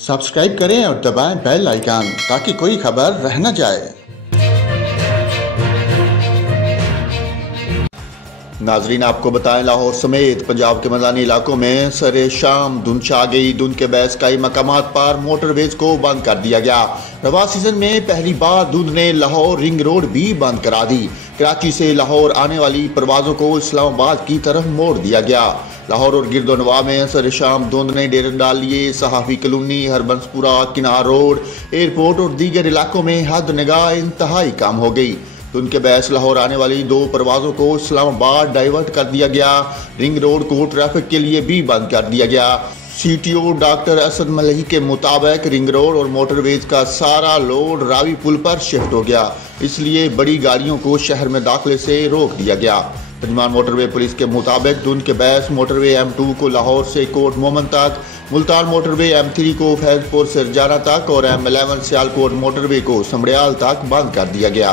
Subscribe करें और दबाएं बेल आइकन ताकि कोई खबर रह न जाए। नाजरीन, आपको बताएं, लाहौर समेत पंजाब के मैदानी इलाकों में सरे शाम धुंध छा गई। धुंध के बहस कई मकामात पर मोटरवेज को बंद कर दिया गया। रवा सीजन में पहली बार धुंध ने लाहौर रिंग रोड भी बंद करा दी। कराची से लाहौर आने वाली परवाजों को इस्लामाबाद की तरफ मोड़ दिया गया। लाहौर और गिरदोनवा में सरे शाम धुंध ने डेरे डाल लिए। सहाफी कॉलोनी, हरबंसपुरा, किनार रोड, एयरपोर्ट और दीगर इलाकों में हद निगाह इंतहाई कम हो गई। धुंध के बहस लाहौर आने वाली 2 परवाजों को इस्लामाबाद डाइवर्ट कर दिया गया। रिंग रोड को ट्रैफिक के लिए भी बंद कर दिया गया। CTO डॉक्टर असद मलही के मुताबिक रिंग रोड और मोटरवेज का सारा लोड रावी पुल पर शिफ्ट हो गया, इसलिए बड़ी गाड़ियों को शहर में दाखिले से रोक दिया गया। तर्जुमान मोटरवे पुलिस के मुताबिक धुंध के बहस मोटरवे M2 को लाहौर से कोट मोमन तक, मुल्तान मोटरवे M3 को फैजपुर सिरजाना तक और M11 सियालकोट मोटरवे को समड़ियाल तक बंद कर दिया गया।